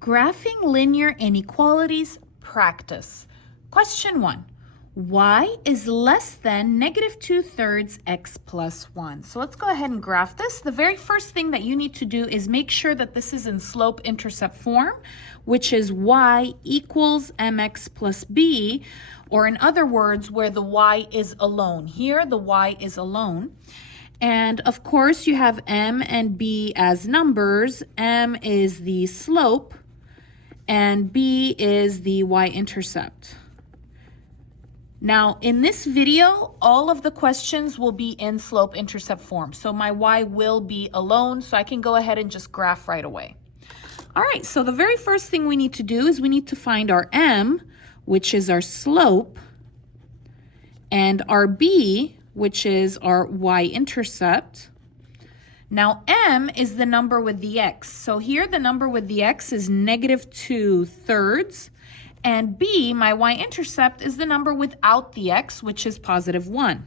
Graphing linear inequalities practice. Question 1. Y is less than negative 2/3 x plus 1. So let's go ahead and graph this. The very first thing that you need to do is make sure that this is in slope-intercept form, which is y equals mx plus b, or in other words, where the y is alone. Here, the y is alone. And of course, you have m and b as numbers. M is the slope, and b is the y-intercept. Now, in this video, all of the questions will be in slope-intercept form. So my y will be alone, so I can go ahead and just graph right away. All right, so the very first thing we need to do is we need to find our m, which is our slope, and our b, which is our y-intercept. Now, m is the number with the x. So here, the number with the x is negative 2/3. And b, my y-intercept, is the number without the x, which is positive 1.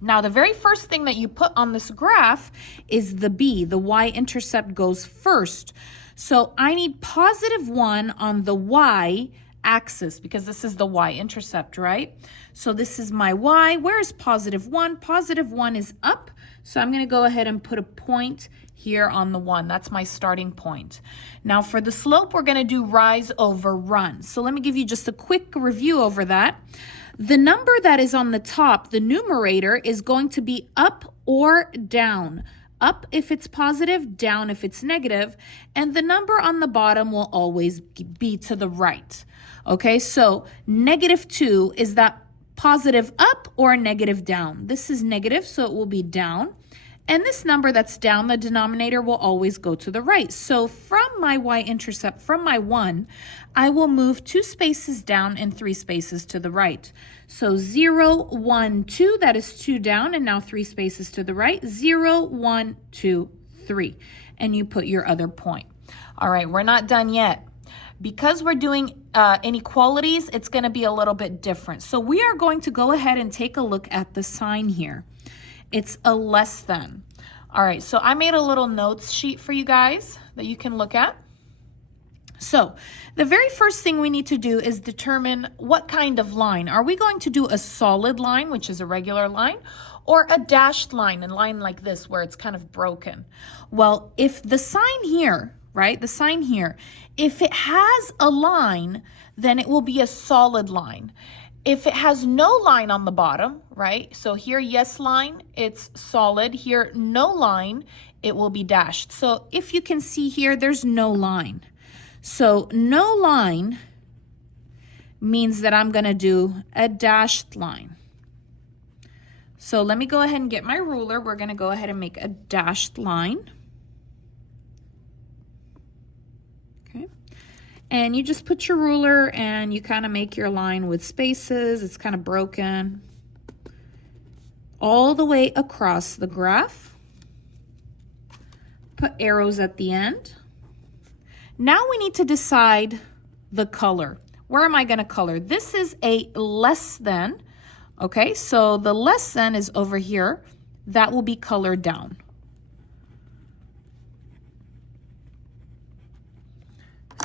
Now, the very first thing that you put on this graph is the b. The y-intercept goes first. So I need positive 1 on the y-axis because this is the y-intercept, right? So this is my y. Where is positive 1? Positive 1 is up. So I'm going to go ahead and put a point here on the 1. That's my starting point. Now for the slope, we're going to do rise over run. So let me give you just a quick review over that. The number that is on the top, the numerator, is going to be up or down. Up if it's positive, down if it's negative, and the number on the bottom will always be to the right. Okay, so negative 2, is that positive up or negative down? This is negative, so it will be down. And this number that's down, the denominator, will always go to the right. So from my y-intercept, from my 1, I will move 2 spaces down and 3 spaces to the right. So 0, 1, 2, that is 2 down, and now 3 spaces to the right. 0, 1, 2, 3. And you put your other point. All right, we're not done yet. Because we're doing inequalities, it's going to be a little bit different. So we are going to go ahead and take a look at the sign here. It's a less than. All right, so I made a little notes sheet for you guys that you can look at. So the very first thing we need to do is determine what kind of line. Are we going to do a solid line, which is a regular line, or a dashed line, a line like this where it's kind of broken? Well, if the sign here, right, the sign here, if it has a line, then it will be a solid line. If it has no line on the bottom, right, so here, yes line, it's solid. Here, no line, it will be dashed. So if you can see here, there's no line. So no line means that I'm going to do a dashed line. So let me go ahead and get my ruler. We're going to go ahead and make a dashed line. And you just put your ruler and you kind of make your line with spaces. It's kind of broken all the way across the graph. Put arrows at the end. Now we need to decide the color. Where am I going to color? This is a less than. Okay, so the less than is over here. That will be colored down.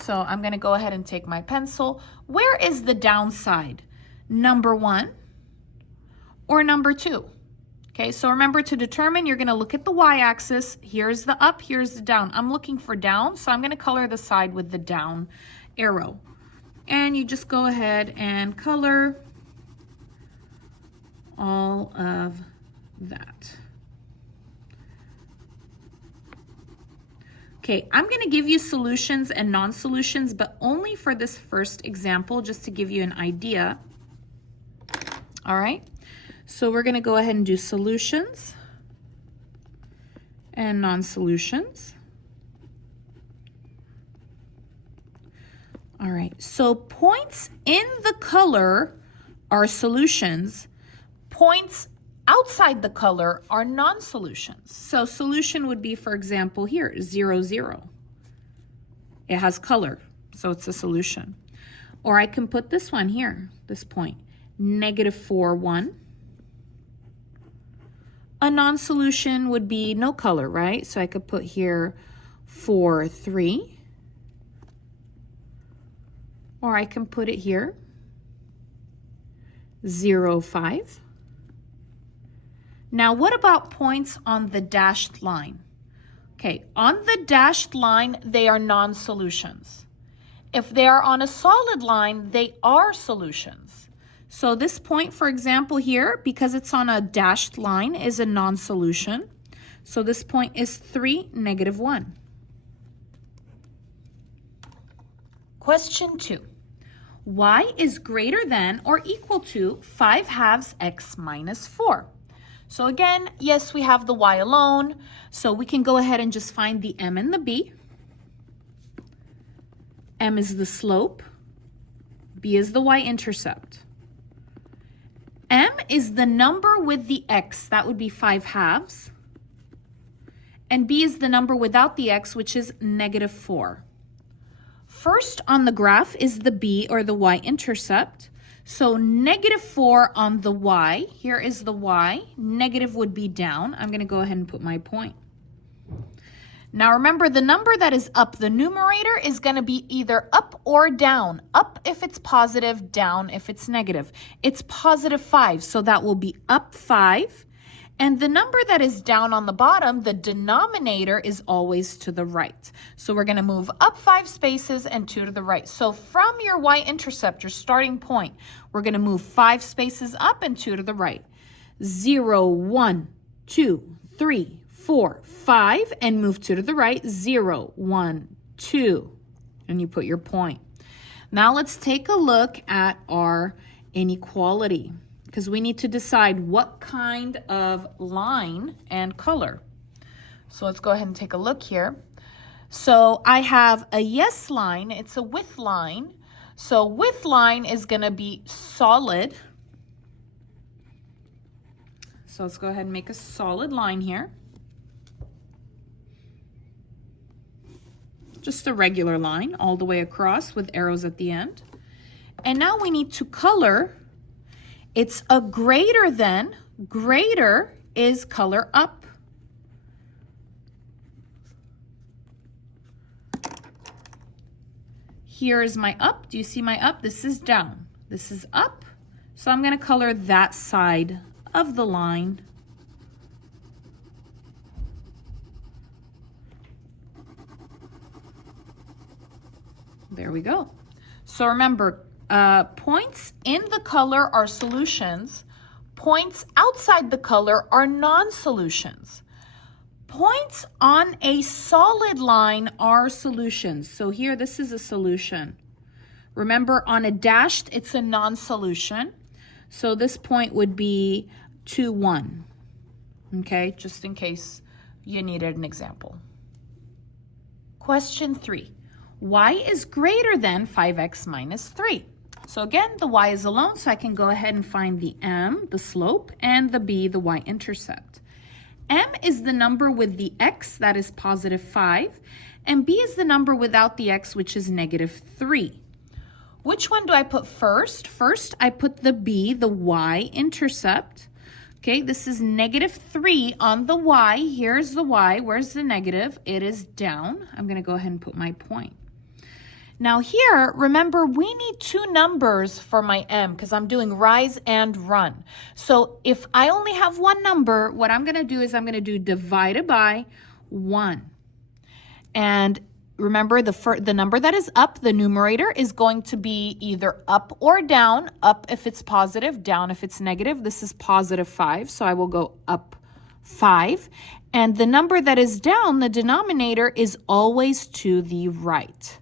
So I'm going to go ahead and take my pencil. Where is the downside? Number 1 or number 2? Okay, so remember, to determine, you're going to look at the y-axis. Here's the up, here's the down. I'm looking for down, so I'm going to color the side with the down arrow. And you just go ahead and color all of that. Okay, I'm going to give you solutions and non-solutions, but only for this first example, just to give you an idea. All right, so we're going to go ahead and do solutions and non-solutions. All right, so points in the color are solutions. Points outside the color are non-solutions. So solution would be, for example, here, 0, 0. It has color, so it's a solution. Or I can put this one here, this point, negative 4, 1. A non-solution would be no color, right? So I could put here 4, 3. or I can put it here, 0, 5. Now, what about points on the dashed line? Okay, on the dashed line, they are non-solutions. If they are on a solid line, they are solutions. So this point, for example, here, because it's on a dashed line, is a non-solution. So this point is 3, negative 1. Question 2. Y is greater than or equal to 5/2 x minus 4. So again, yes, we have the y alone, so we can go ahead and just find the m and the b. M is the slope, b is the y-intercept. M is the number with the x, that would be 5/2. And b is the number without the x, which is negative 4. First on the graph is the b, or the y-intercept. So negative 4 on the y, here is the y, negative would be down. I'm going to go ahead and put my point. Now remember, the number that is up, the numerator, is going to be either up or down. Up if it's positive, down if it's negative. It's positive 5, so that will be up 5. And the number that is down on the bottom, the denominator, is always to the right. So we're going to move up 5 spaces and 2 to the right. So from your y-intercept, your starting point, we're going to move 5 spaces up and 2 to the right. 0, 1, 2, 3, 4, 5, and move 2 to the right. 0, 1, 2, and you put your point. Now let's take a look at our inequality, because we need to decide what kind of line and color. So let's go ahead and take a look here. So I have a yes line, it's a width line. So width line is going to be solid. So let's go ahead and make a solid line here. Just a regular line all the way across with arrows at the end. And now we need to color. It's a greater than, greater is color up. Here is my up. Do you see my up? This is down. This is up. So I'm going to color that side of the line. There we go. So remember, points in the color are solutions. Points outside the color are non-solutions. Points on a solid line are solutions. So here, this is a solution. Remember, on a dashed, it's a non-solution. So this point would be 2, 1. Okay, just in case you needed an example. Question 3. Y is greater than 5x minus 3. So again, the y is alone, so I can go ahead and find the m, the slope, and the b, the y-intercept. M is the number with the x, that is positive 5, and b is the number without the x, which is negative 3. Which one do I put first? First, I put the b, the y-intercept. Okay, this is negative 3 on the y. Here's the y. Where's the negative? It is down. I'm going to go ahead and put my point. Now here, remember, we need 2 numbers for my m because I'm doing rise and run. So if I only have 1 number, what I'm going to do is I'm going to do divided by 1. And remember, the number that is up, the numerator, is going to be either up or down. Up if it's positive, down if it's negative. This is positive 5, so I will go up 5. And the number that is down, the denominator, is always to the right.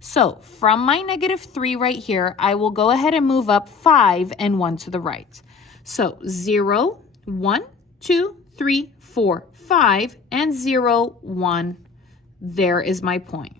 So from my negative 3 right here, I will go ahead and move up 5 and 1 to the right. So 0, 1, 2, 3, 4, 5, and 0, 1. There is my point.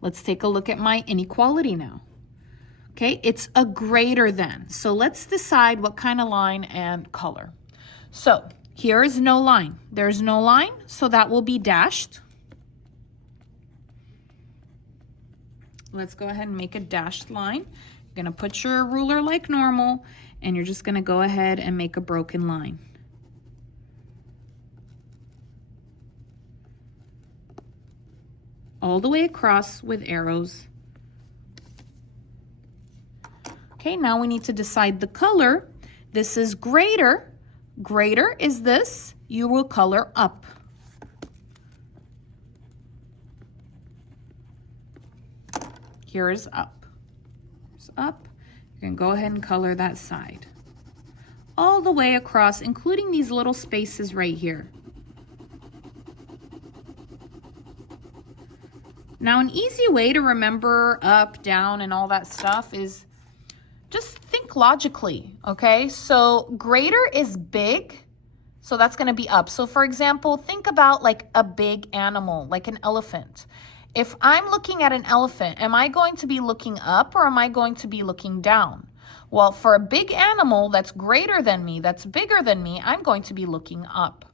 Let's take a look at my inequality now. Okay, it's a greater than. So let's decide what kind of line and color. So here is no line. There's no line, so that will be dashed. Let's go ahead and make a dashed line. You're going to put your ruler like normal, and you're just going to go ahead and make a broken line. All the way across with arrows. Okay, now we need to decide the color. This is greater. Greater is this. You will color up. Here is up. Here's up. You're going to go ahead and color that side. All the way across, including these little spaces right here. Now, an easy way to remember up, down, and all that stuff is just think logically, okay? So greater is big, so that's going to be up. So for example, think about like a big animal, like an elephant. If I'm looking at an elephant, am I going to be looking up or am I going to be looking down? Well, for a big animal that's greater than me, that's bigger than me, I'm going to be looking up.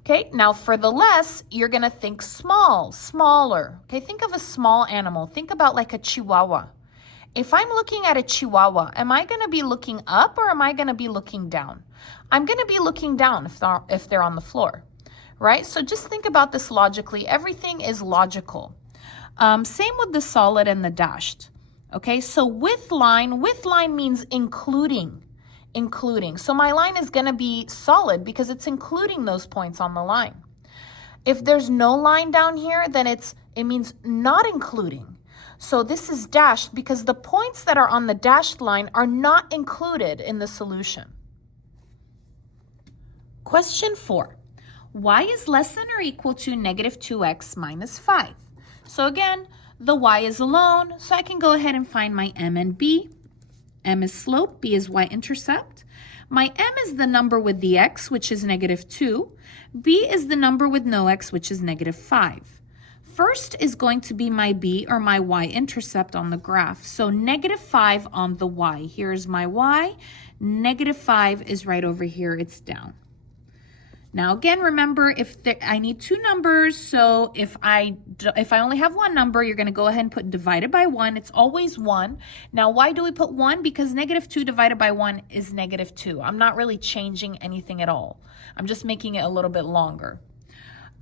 Okay, now for the less, you're going to think small, smaller. Okay, think of a small animal. Think about like a chihuahua. If I'm looking at a chihuahua, am I going to be looking up or am I going to be looking down? I'm going to be looking down if they're on the floor, right? So just think about this logically. Everything is logical. Same with the solid and the dashed. Okay, so with line means including. So my line is going to be solid because it's including those points on the line. If there's no line down here, then it means not including. So this is dashed because the points that are on the dashed line are not included in the solution. Question 4. Y is less than or equal to negative 2x minus 5. So again, the y is alone, so I can go ahead and find my m and b. M is slope, b is y-intercept. My m is the number with the x, which is negative 2. B is the number with no x, which is negative 5. First is going to be my b, or my y-intercept on the graph. So negative 5 on the y. Here's my y. Negative 5 is right over here. It's down. Now again, remember, I need two numbers, so if I only have one number, you're going to go ahead and put divided by 1. It's always 1. Now, why do we put 1? Because negative 2 divided by 1 is negative 2. I'm not really changing anything at all. I'm just making it a little bit longer.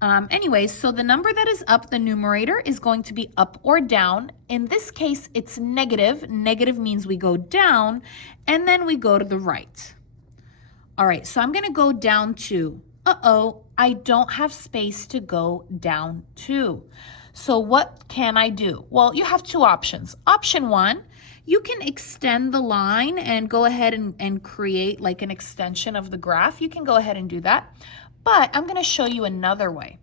Anyways, so the number that is up, the numerator, is going to be up or down. In this case, it's negative. Negative means we go down, and then we go to the right. All right, so I'm going to go down to... I don't have space to go down to. So what can I do? Well, you have two options. Option 1, you can extend the line and go ahead and create like an extension of the graph. You can go ahead and do that. But I'm going to show you another way.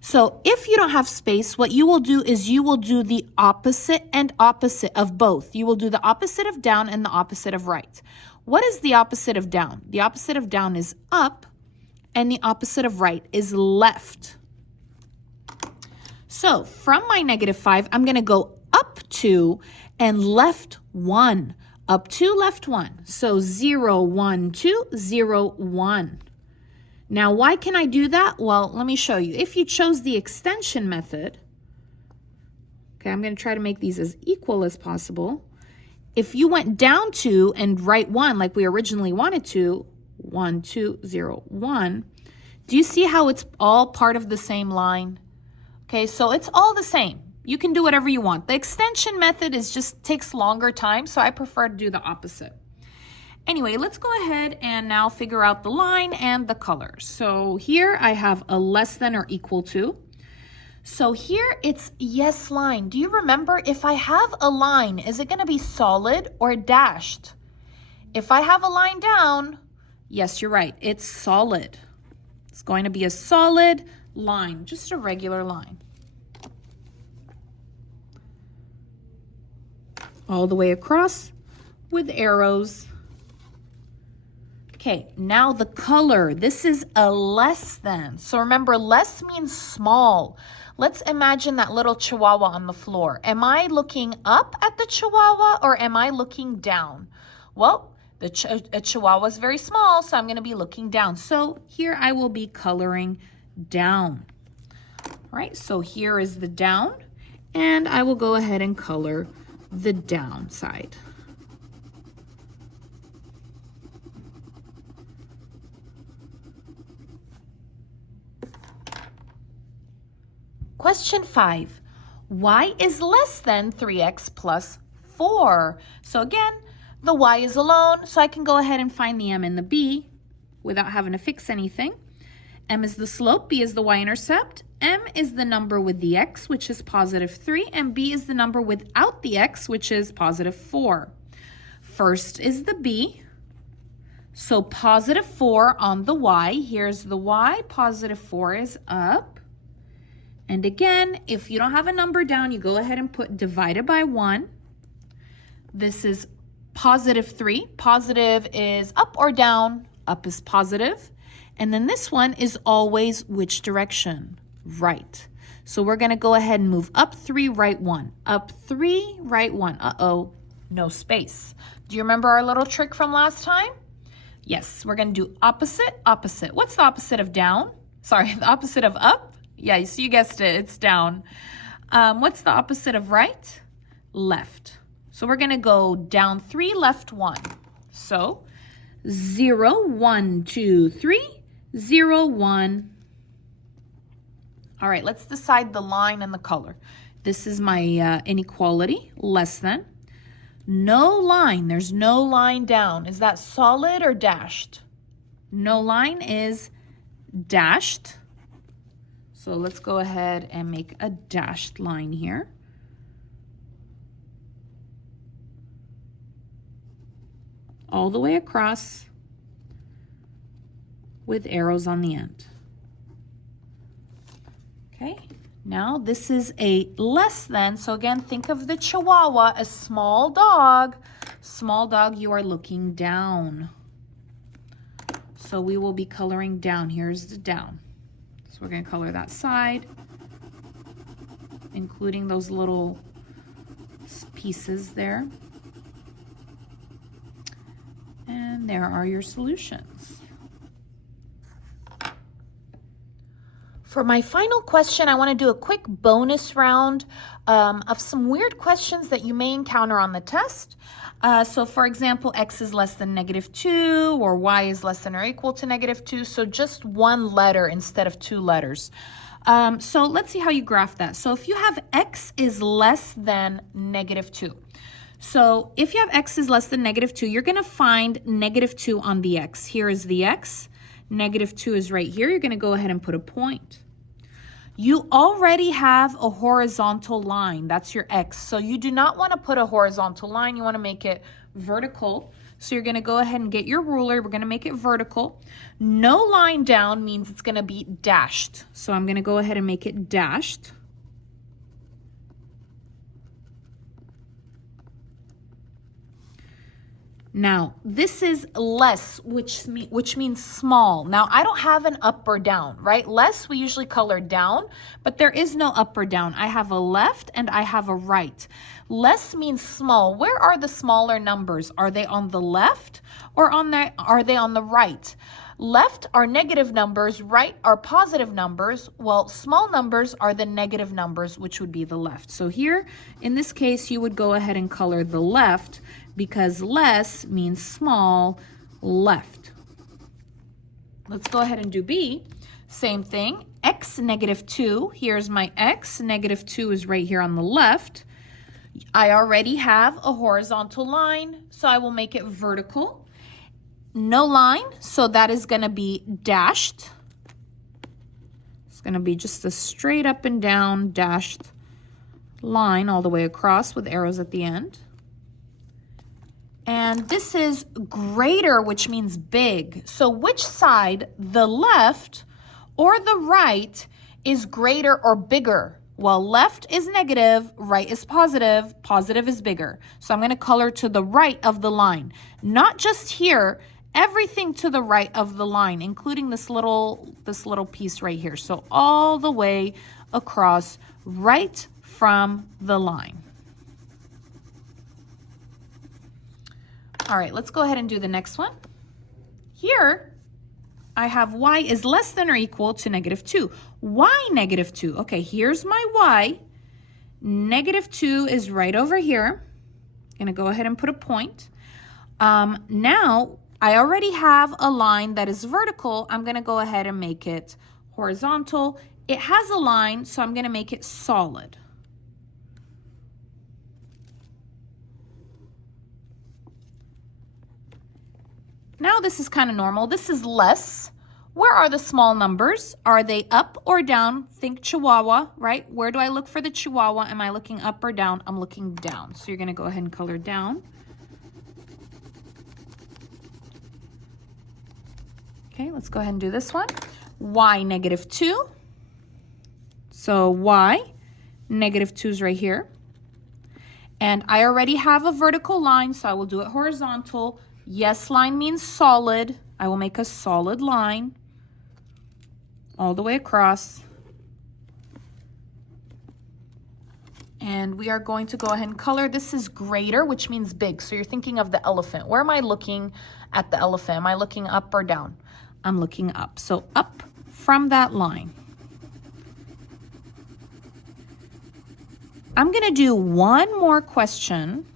So if you don't have space, what you will do is you will do the opposite and opposite of both. You will do the opposite of down and the opposite of right. What is the opposite of down? The opposite of down is up. And the opposite of right is left. So from my negative 5, I'm going to go up 2 and left 1. Up 2, left 1. So 0, 1, 2, 0, 1. Now, why can I do that? Well, let me show you. If you chose the extension method, okay, I'm going to try to make these as equal as possible. If you went down 2 and right 1 like we originally wanted to, 1, 2, 0, 1. Do you see how it's all part of the same line? Okay, so it's all the same. You can do whatever you want. The extension method takes longer time, so I prefer to do the opposite. Anyway, let's go ahead and now figure out the line and the colors. So here I have a less than or equal to. So here it's yes line. Do you remember if I have a line, is it going to be solid or dashed? If I have a line down, yes, you're right. It's solid. It's going to be a solid line, just a regular line. All the way across with arrows. Okay, now the color. This is a less than. So remember, less means small. Let's imagine that little chihuahua on the floor. Am I looking up at the chihuahua or am I looking down? Well, a chihuahua is very small, so I'm going to be looking down. So here I will be coloring down. All right, so here is the down, and I will go ahead and color the down side. Question 5. Y is less than 3x plus 4. So again, The y is alone, so I can go ahead and find the m and the b without having to fix anything. M is the slope, b is the y-intercept, m is the number with the x, which is positive 3, and b is the number without the x, which is positive 4. First is the b, so positive 4 on the y. Here's the y, positive 4 is up. And again, if you don't have a number down, you go ahead and put divided by 1. This is positive 3. Positive is up or down. Up is positive. And then this one is always which direction? Right. So we're going to go ahead and move up 3, right 1. Up 3, right 1. Uh-oh, no space. Do you remember our little trick from last time? Yes, we're going to do opposite, opposite. What's the opposite of down? Sorry, the opposite of up? Yeah, so you guessed it, it's down. What's the opposite of right? Left. So we're going to go down 3, left 1. So 0, 1, 2, 3, 0, 1. All right, let's decide the line and the color. This is my inequality, less than. No line, there's no line down. Is that solid or dashed? No line is dashed. So let's go ahead and make a dashed line here. All the way across with arrows on the end. Okay, now this is a less than, so again, think of the Chihuahua, a small dog. Small dog, you are looking down. So we will be coloring down. Here's the down. So we're going to color that side, including those little pieces there. And there are your solutions. For my final question, I want to do a quick bonus round of some weird questions that you may encounter on the test. So for example, x is less than -2 or y is less than or equal to -2. So just one letter instead of 2 letters. So let's see how you graph that. So if you have x is less than -2. So if you have x is less than -2, you're going to find -2 on the x. Here is the x. -2 is right here. You're going to go ahead and put a point. You already have a horizontal line. That's your x. So you do not want to put a horizontal line. You want to make it vertical. So you're going to go ahead and get your ruler. We're going to make it vertical. No line down means it's going to be dashed. So I'm going to go ahead and make it dashed. Now, this is less, which means small. Now, I don't have an up or down, right? Less, we usually color down, but there is no up or down. I have a left and I have a right. Less means small. Where are the smaller numbers? Are they on the left or are they on the right? Left are negative numbers, right are positive numbers. Well, small numbers are the negative numbers, which would be the left. So here, in this case, you would go ahead and color the left because less means small, left. Let's go ahead and do B. Same thing, x -2. Here's my x, -2 is right here on the left. I already have a horizontal line, so I will make it vertical. No line, so that is going to be dashed. It's going to be just a straight up and down dashed line all the way across with arrows at the end. And this is greater, which means big. So which side, the left or the right, is greater or bigger? Well, left is negative, right is positive, positive is bigger. So I'm going to color to the right of the line. Not just here, everything to the right of the line, including this little piece right here. So all the way across, right from the line. All right, let's go ahead and do the next one. Here, I have y is less than or equal to -2. Why -2? Okay, here's my y. -2 is right over here. I'm going to go ahead and put a point. Now, I already have a line that is vertical. I'm going to go ahead and make it horizontal. It has a line, so I'm going to make it solid. Now this is kind of normal. This is less. Where are the small numbers? Are they up or down? Think Chihuahua, right? Where do I look for the Chihuahua? Am I looking up or down? I'm looking down. So you're going to go ahead and color down. Okay, let's go ahead and do this one. Y negative 2. So y negative 2 is right here. And I already have a vertical line, so I will do it horizontal. Yes line means solid. I will make a solid line all the way across. And we are going to go ahead and color. This is greater, which means big. So you're thinking of the elephant. Where am I looking at the elephant? Am I looking up or down? I'm looking up. So up from that line. I'm going to do one more question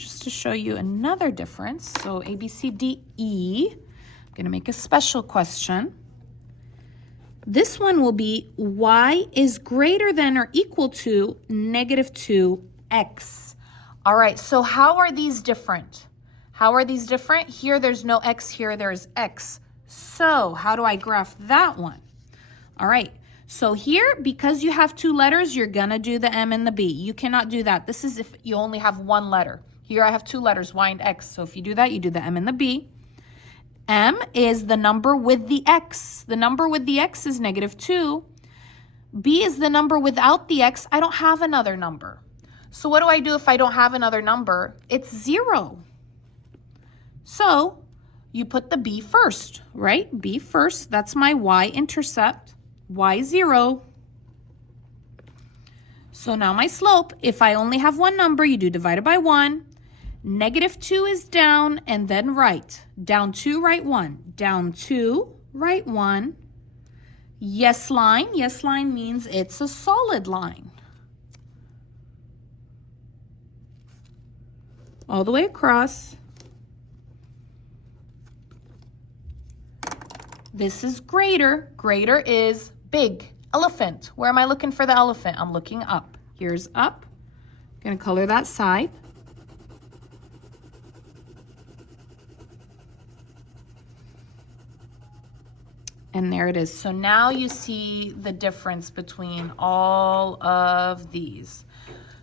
just to show you another difference. So A, B, C, D, E. I'm going to make a special question. This one will be y is greater than or equal to negative 2x. All right, so how are these different? How are these different? Here there's no x, here there's x. So how do I graph that one? All right, so here, because you have two letters, you're gonna do the M and the B. You cannot do that. This is if you only have one letter. Here I have two letters, y and x. So if you do that, you do the M and the B. M is the number with the x. The number with the x is negative 2. B is the number without the x. I don't have another number. So what do I do if I don't have another number? It's 0. So you put the B first, right? B first. That's my y-intercept. Y0. So now my slope, if I only have one number, you do divided by 1. Negative 2 is down and then right. Down 2, right 1. Down 2, right 1. Yes line. Yes line means it's a solid line. All the way across. This is greater. Greater is big. Elephant. Where am I looking for the elephant? I'm looking up. Here's up. I'm going to color that side. And there it is. So now you see the difference between all of these.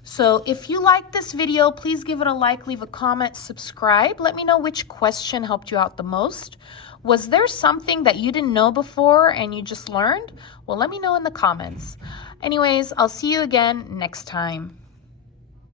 So if you like this video, please give it a like, leave a comment, subscribe. Let me know which question helped you out the most. Was there something that you didn't know before and you just learned? Well, let me know in the comments. Anyways, I'll see you again next time.